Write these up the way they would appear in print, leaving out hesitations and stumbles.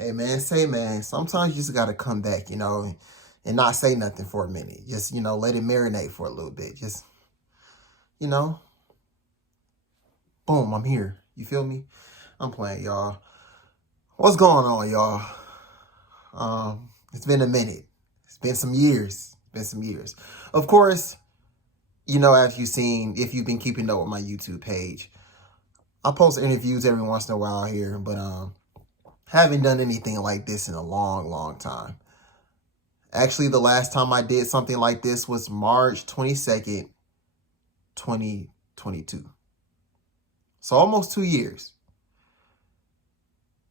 Hey man, say man, sometimes you just gotta come back, and not say nothing for a minute. Just, let it marinate for a little bit. Just, you know, boom, I'm here. You feel me? I'm playing, y'all. What's going on, y'all? It's been a minute. It's been some years. Of course, as you've seen, if you've been keeping up with my YouTube page, I post interviews every once in a while here, but haven't done anything like this in a long, long time. Actually, the last time I did something like this was March 22nd, 2022. So almost 2 years.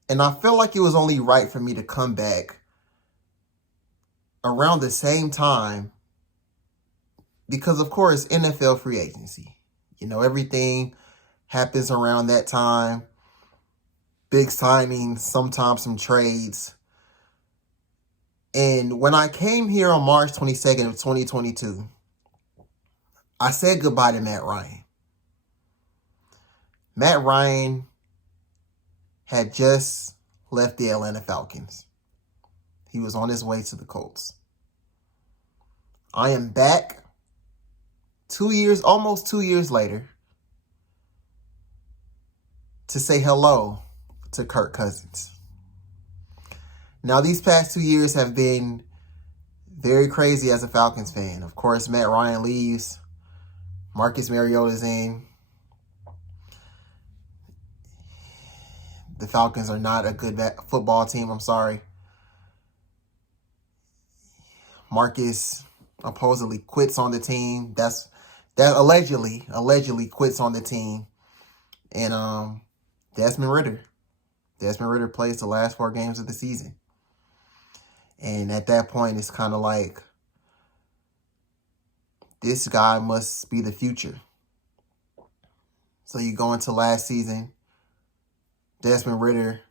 And I feel like it was only right for me to come back around the same time because, of course, NFL free agency. Everything happens around that time. Big signings, sometimes some trades. And when I came here on March 22nd of 2022, I said goodbye to Matt Ryan. Matt Ryan had just left the Atlanta Falcons. He was on his way to the Colts. I am back almost 2 years later, to say hello to Kirk Cousins. Now, these past 2 years have been very crazy as a Falcons fan. Of course, Matt Ryan leaves. Marcus Mariota's in. The Falcons are not a good football team. I'm sorry. Marcus supposedly quits on the team. That allegedly quits on the team. And Desmond Ritter plays the last 4 games of the season. And at that point, it's kind of like, this guy must be the future. So you go into last season, Desmond Ritter,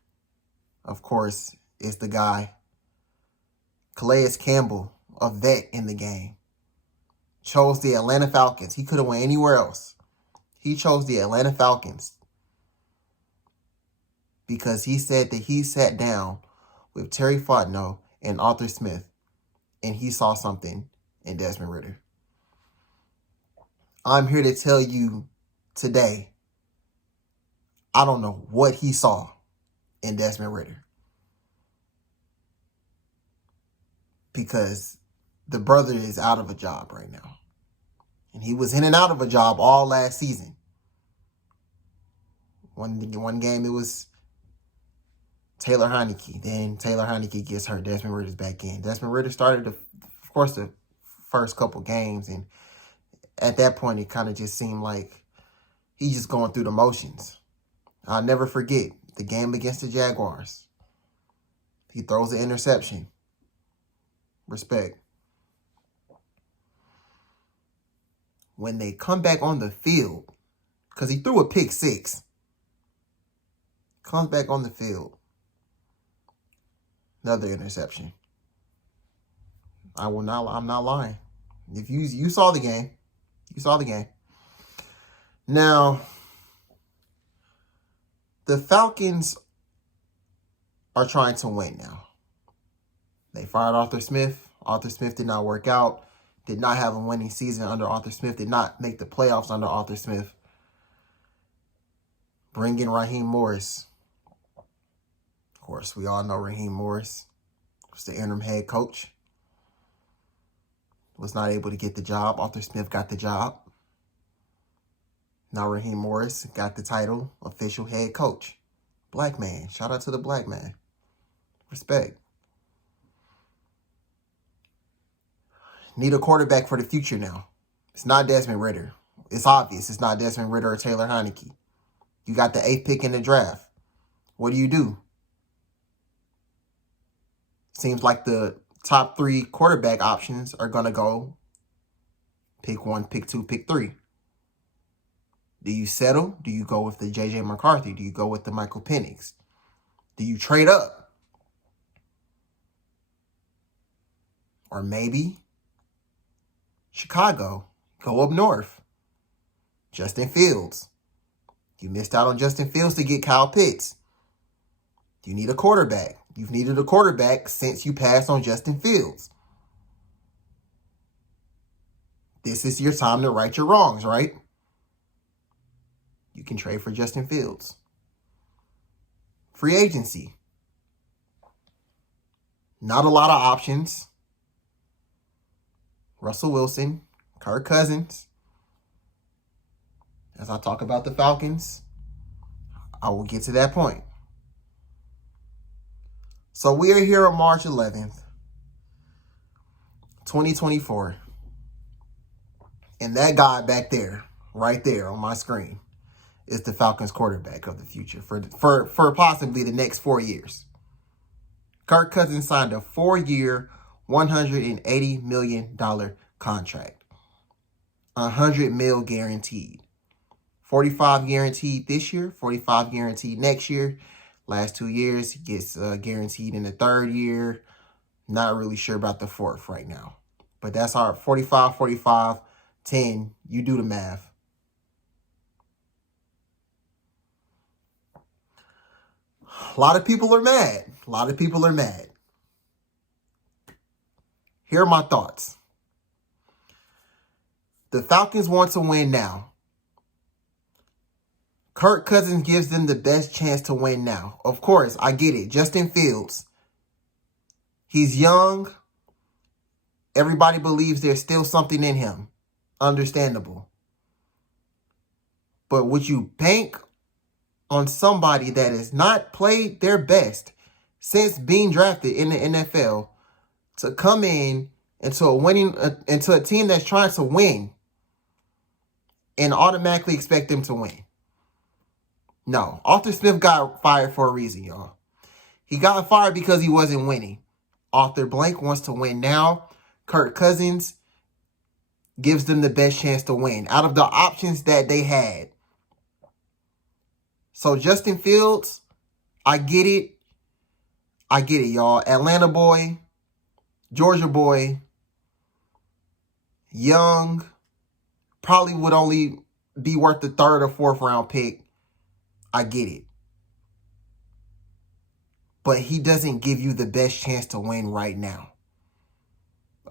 of course, is the guy. Calais Campbell, a vet in the game, chose the Atlanta Falcons. He could have went anywhere else. He chose the Atlanta Falcons because he said that he sat down with Terry Fontenot and Arthur Smith, and he saw something in Desmond Ritter. I'm here to tell you today, I don't know what he saw in Desmond Ritter. Because the brother is out of a job right now. And he was in and out of a job all last season. One game it was Taylor Heineke. Then Taylor Heineke gets hurt. Desmond Ritter's back in. Desmond Ritter started, the first couple games. And at that point, it kind of just seemed like he's just going through the motions. I'll never forget the game against the Jaguars. He throws an interception. Respect. When they come back on the field, because he threw a pick 6, comes back on the field, another interception. I'm not lying. If you saw the game, Now, the Falcons are trying to win now. They fired Arthur Smith. Arthur Smith did not work out. Did not have a winning season under Arthur Smith. Did not make the playoffs under Arthur Smith. Bring in Raheem Morris. Of course, we all know Raheem Morris was the interim head coach. Was not able to get the job. Arthur Smith got the job. Now Raheem Morris got the title, official head coach. Black man. Shout out to the black man. Respect. Need a quarterback for the future now. It's not Desmond Ritter. It's obvious. It's not Desmond Ritter or Taylor Heineke. You got the 8th pick in the draft. What do? Seems like the top 3 quarterback options are going to go pick 1, pick 2, pick 3. Do you settle? Do you go with the J.J. McCarthy? Do you go with the Michael Penix? Do you trade up? Or maybe Chicago, go up north. Justin Fields. You missed out on Justin Fields to get Kyle Pitts. You need a quarterback. You've needed a quarterback since you passed on Justin Fields. This is your time to right your wrongs, right? You can trade for Justin Fields. Free agency. Not a lot of options. Russell Wilson, Kirk Cousins. As I talk about the Falcons, I will get to that point. So we are here on March 11th, 2024. And that guy back there, right there on my screen, is the Falcons quarterback of the future for possibly the next 4 years. Kirk Cousins signed a 4-year, $180 million contract. $100 million guaranteed. 45 guaranteed this year, 45 guaranteed next year. Last 2 years, he gets guaranteed in the third year. Not really sure about the fourth right now. But that's our 45, 45, 10. You do the math. A lot of people are mad. A lot of people are mad. Here are my thoughts. The Falcons want to win now. Kirk Cousins gives them the best chance to win now. Of course, I get it. Justin Fields. He's young. Everybody believes there's still something in him. Understandable. But would you bank on somebody that has not played their best since being drafted in the NFL to come in into a team that's trying to win and automatically expect them to win? No. Arthur Smith got fired for a reason, y'all. He got fired because he wasn't winning. Arthur Blank wants to win now. Kirk Cousins gives them the best chance to win out of the options that they had. So Justin Fields, I get it. I get it, y'all. Atlanta boy, Georgia boy, young, probably would only be worth the third or fourth round pick. I get it. But he doesn't give you the best chance to win right now.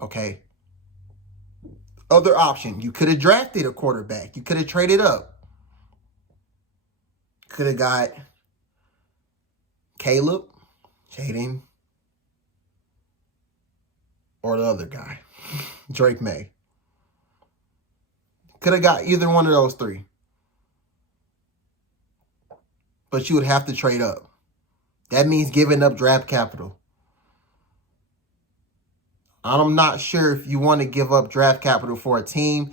Okay? Other option, you could have drafted a quarterback. You could have traded up. Could have got Caleb, Jaden, or the other guy, Drake May. Could have got either one of those three. But you would have to trade up. That means giving up draft capital. I'm not sure if you want to give up draft capital for a team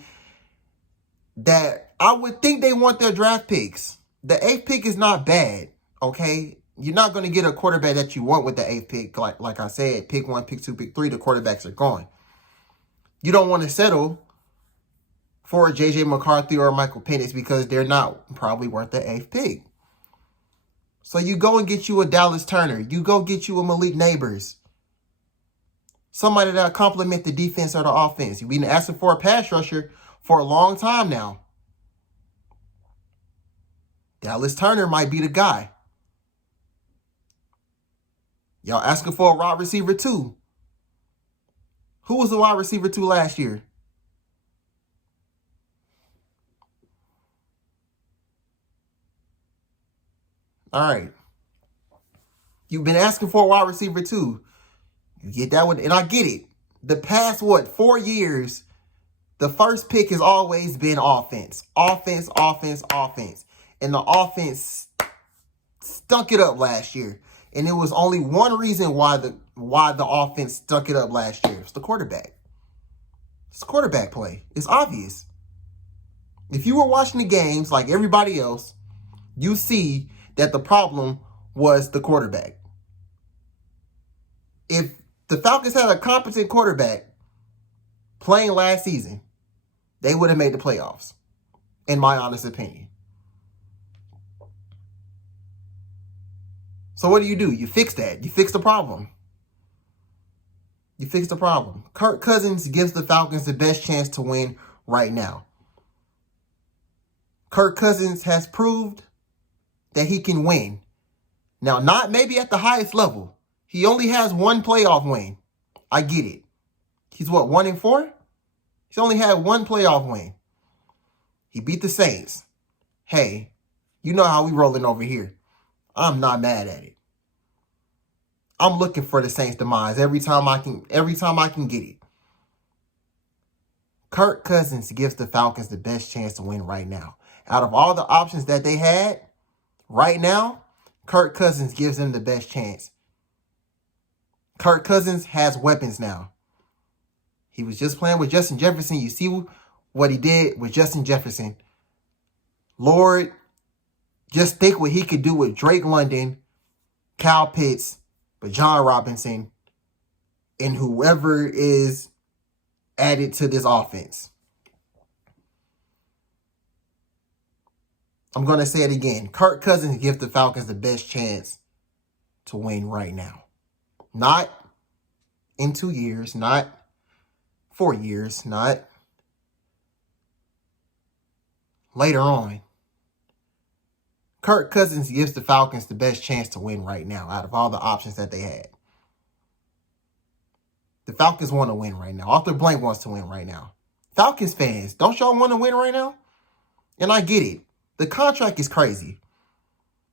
that I would think they want their draft picks. The 8th pick is not bad, okay? You're not going to get a quarterback that you want with the 8th pick. Like I said, pick 1, pick 2, pick 3, the quarterbacks are gone. You don't want to settle for a J.J. McCarthy or a Michael Penix because they're not probably worth the 8th pick. So you go and get you a Dallas Turner. You go get you a Malik Neighbors. Somebody that'll complement the defense or the offense. You've been asking for a pass rusher for a long time now. Dallas Turner might be the guy. Y'all asking for a wide receiver too. Who was the wide receiver 2 last year? All right. You've been asking for a wide receiver 2. You get that one, and I get it. The past, 4 years, the first pick has always been offense. Offense, offense, offense. And the offense stunk it up last year. And it was only one reason why the offense stunk it up last year. It's the quarterback. It's quarterback play. It's obvious. If you were watching the games like everybody else, you see that the problem was the quarterback. If the Falcons had a competent quarterback playing last season, they would have made the playoffs, in my honest opinion. So what do? You fix that. You fix the problem. You fix the problem. Kirk Cousins gives the Falcons the best chance to win right now. Kirk Cousins has proved that he can win. Now, not maybe at the highest level. He only has one playoff win. I get it. He's what, 1-4? He's only had one playoff win. He beat the Saints. Hey, you know how we rolling over here. I'm not mad at it. I'm looking for the Saints' demise every time I can get it. Kirk Cousins gives the Falcons the best chance to win right now. Out of all the options that they had, right now, Kirk Cousins gives them the best chance. Kirk Cousins has weapons now. He was just playing with Justin Jefferson. You see what he did with Justin Jefferson. Lord, just think what he could do with Drake London, Kyle Pitts, but John Robinson, and whoever is added to this offense. I'm going to say it again. Kirk Cousins gives the Falcons the best chance to win right now. Not in 2 years, not 4 years, not later on. Kirk Cousins gives the Falcons the best chance to win right now out of all the options that they had. The Falcons want to win right now. Arthur Blank wants to win right now. Falcons fans, don't y'all want to win right now? And I get it. The contract is crazy.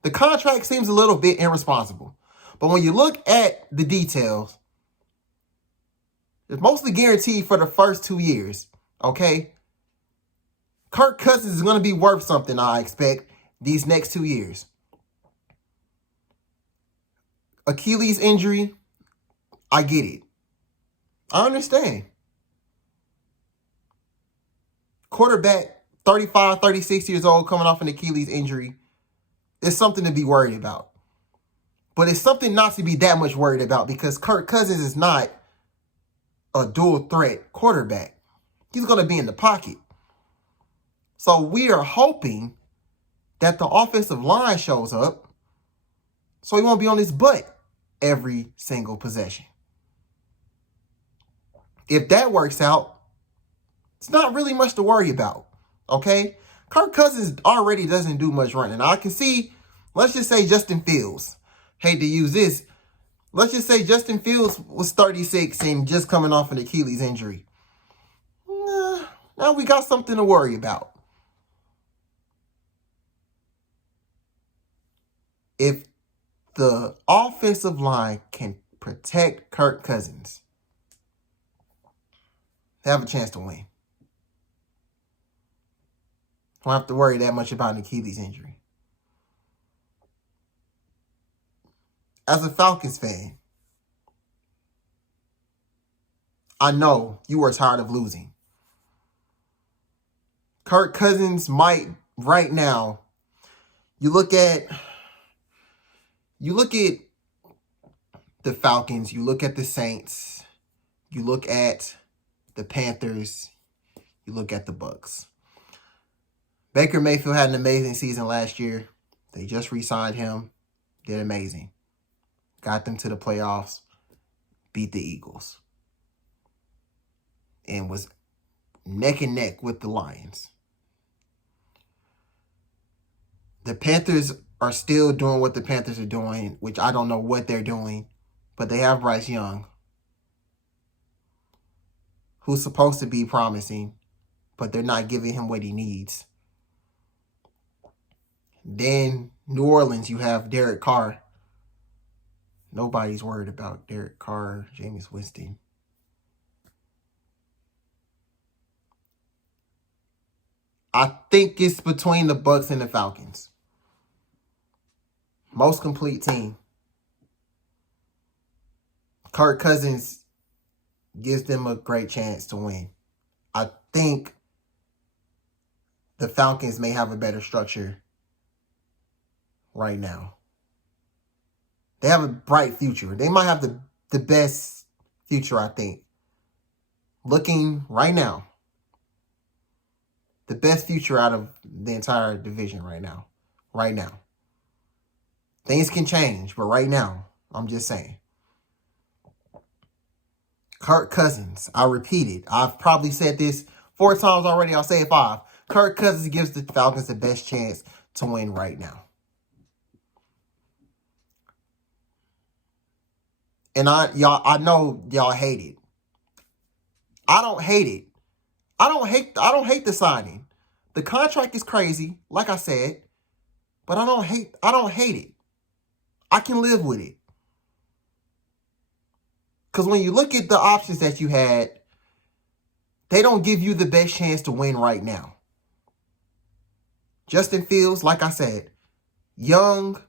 The contract seems a little bit irresponsible. But when you look at the details, it's mostly guaranteed for the first 2 years, okay? Kirk Cousins is going to be worth something, I expect, these next 2 years. Achilles injury, I get it. I understand. Quarterback, 35, 36 years old, coming off an Achilles injury. It's something to be worried about. But it's something not to be that much worried about because Kirk Cousins is not a dual threat quarterback. He's going to be in the pocket. So we are hoping that the offensive line shows up so he won't be on his butt every single possession. If that works out, it's not really much to worry about, okay? Kirk Cousins already doesn't do much running. I can see, let's just say Justin Fields. Hate to use this. Let's just say Justin Fields was 36 and just coming off an Achilles injury. Now we got something to worry about. If the offensive line can protect Kirk Cousins, they have a chance to win. Don't have to worry that much about an Achilles injury. As a Falcons fan, I know you are tired of losing. Kirk Cousins might, right now, you look at the Falcons, you look at the Saints, you look at the Panthers, you look at the Bucs. Baker Mayfield had an amazing season last year. They just re-signed him. Did amazing. Got them to the playoffs. Beat the Eagles. And was neck and neck with the Lions. The Panthers are still doing what the Panthers are doing, which I don't know what they're doing. But they have Bryce Young, who's supposed to be promising, but they're not giving him what he needs. Then New Orleans, you have Derek Carr. Nobody's worried about Derek Carr, Jameis Winston. I think it's between the Bucs and the Falcons. Most complete team. Kirk Cousins gives them a great chance to win. I think the Falcons may have a better structure right now. They have a bright future. They might have the best future, I think. Looking right now. The best future out of the entire division right now. Right now. Things can change, but right now, I'm just saying. Kirk Cousins, I repeat it. I've probably said this 4 times already. I'll say it 5. Kirk Cousins gives the Falcons the best chance to win right now. And I know y'all hate it. I don't hate it. I don't hate the signing. The contract is crazy, like I said, but I don't hate it. I can live with it. Because when you look at the options that you had, they don't give you the best chance to win right now. Justin Fields, like I said, young,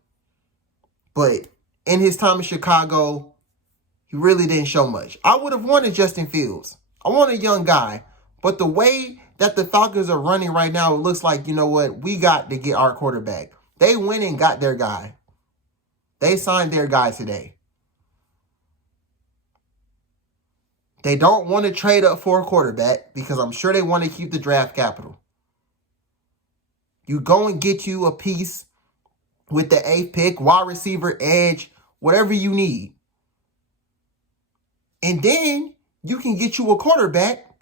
but in his time in Chicago, he really didn't show much. I would have wanted Justin Fields. I want a young guy. But the way that the Falcons are running right now, it looks like, you know what, we got to get our quarterback. They went and got their guy. They signed their guy today. They don't want to trade up for a quarterback because I'm sure they want to keep the draft capital. You go and get you a piece with the 8th pick, wide receiver, edge, whatever you need. And then you can get you a quarterback,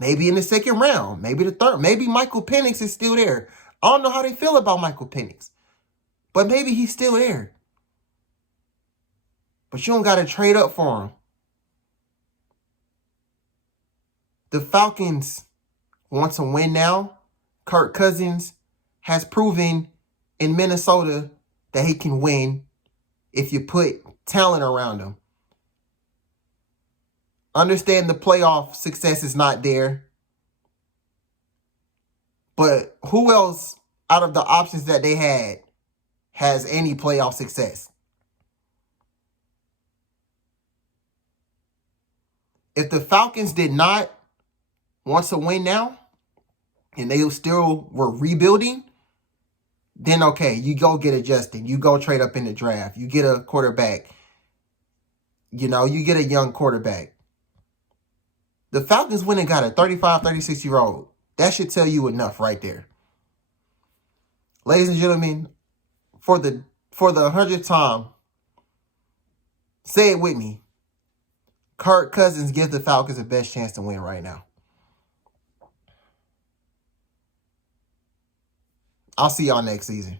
maybe in the 2nd round, maybe the 3rd. Maybe Michael Penix is still there. I don't know how they feel about Michael Penix, but maybe he's still there. But you don't got to trade up for him. The Falcons want to win now. Kirk Cousins has proven in Minnesota that he can win if you put talent around him. Understand the playoff success is not there. But who else out of the options that they had has any playoff success? If the Falcons did not want to win now, and they still were rebuilding, then okay, you go get a Justin. You go trade up in the draft. You get a quarterback. You get a young quarterback. The Falcons went and got a 35, 36-year-old. That should tell you enough right there. Ladies and gentlemen, for the 100th time, say it with me. Kirk Cousins gives the Falcons the best chance to win right now. I'll see y'all next season.